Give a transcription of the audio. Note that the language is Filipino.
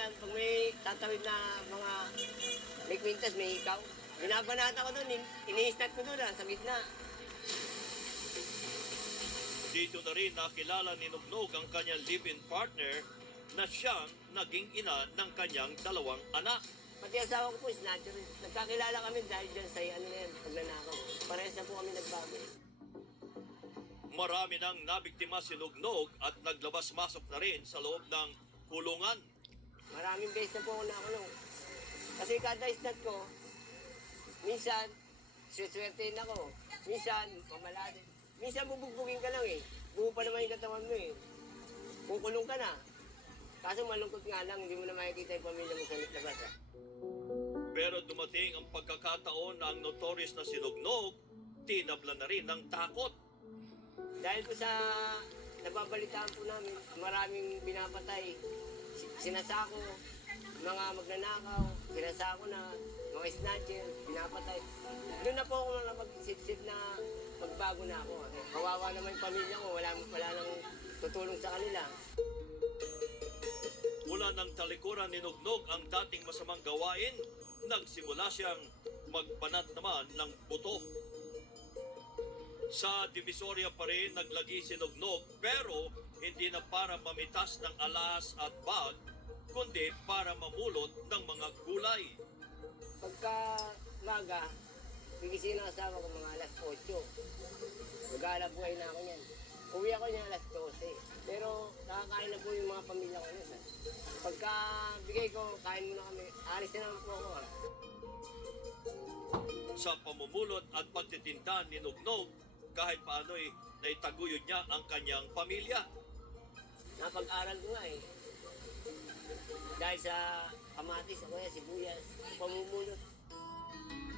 yan, pag may tatawid na mga may kwintas, may ikaw. Binabanata ko doon, ini-start ko doon sa gitna. Dito na rin nakilala ni Nugnog ang kanyang live-in partner na siyang naging ina ng kanyang dalawang anak. Pati asawa ko po, snatcher. Nagkakilala kami dahil dyan sa ano na yan, pagnanakaw. Parehas na po kami nagbago. Marami nang nabiktima si Nugnog at naglabas-masok na rin sa loob ng kulungan. Maraming beses na po ako nakulong. Kasi kada snat ko, minsan, siswertein ako. Minsan, mamalasin. Minsan bubugbugin ka lang eh. Buo pa naman yung katawan mo eh. Kukulong ka na. Kaso malungkot nga lang, hindi mo na makikita yung pamilya mo sa labas ah. Pero dumating ang pagkakataon na ang notorious na si Nugnog, tinabla na rin ng takot. Dahil po sa nababalitaan po namin, maraming binapatay. Sinasako, mga magnanakaw, sinasako na, mga snatcher, binapatay. Doon na po ako nakapag-isip-isip na magbago na ako. Kawawa naman yung pamilya ko, wala nang tutulong sa kanila. Mula ng talikuran ni Nugnog ang dating masamang gawain, nagsimula siyang magbanat naman ng buto. Sa Divisoria pa rin naglagi si Nugnog pero hindi na para mamitas ng alas at bag, kundi para mamulot ng mga gulay. Pagka maga, gigising ng asawa ko mga alas 8. Mag-aalap buhay na ako niyan. Uwi ako niya alas 12. Pero nakakain na po yung mga pamilya ko niyan. Pagka bigay ko, kain muna kami. Alis na naman po ako. Sa pamumulot at pagtitinda ni Nugnog, kahit paano'y naitaguyod niya ang kanyang pamilya. Napag-aral ko nga eh. Dahil sa kamatis, ako yan, sibuyas, pamumulot.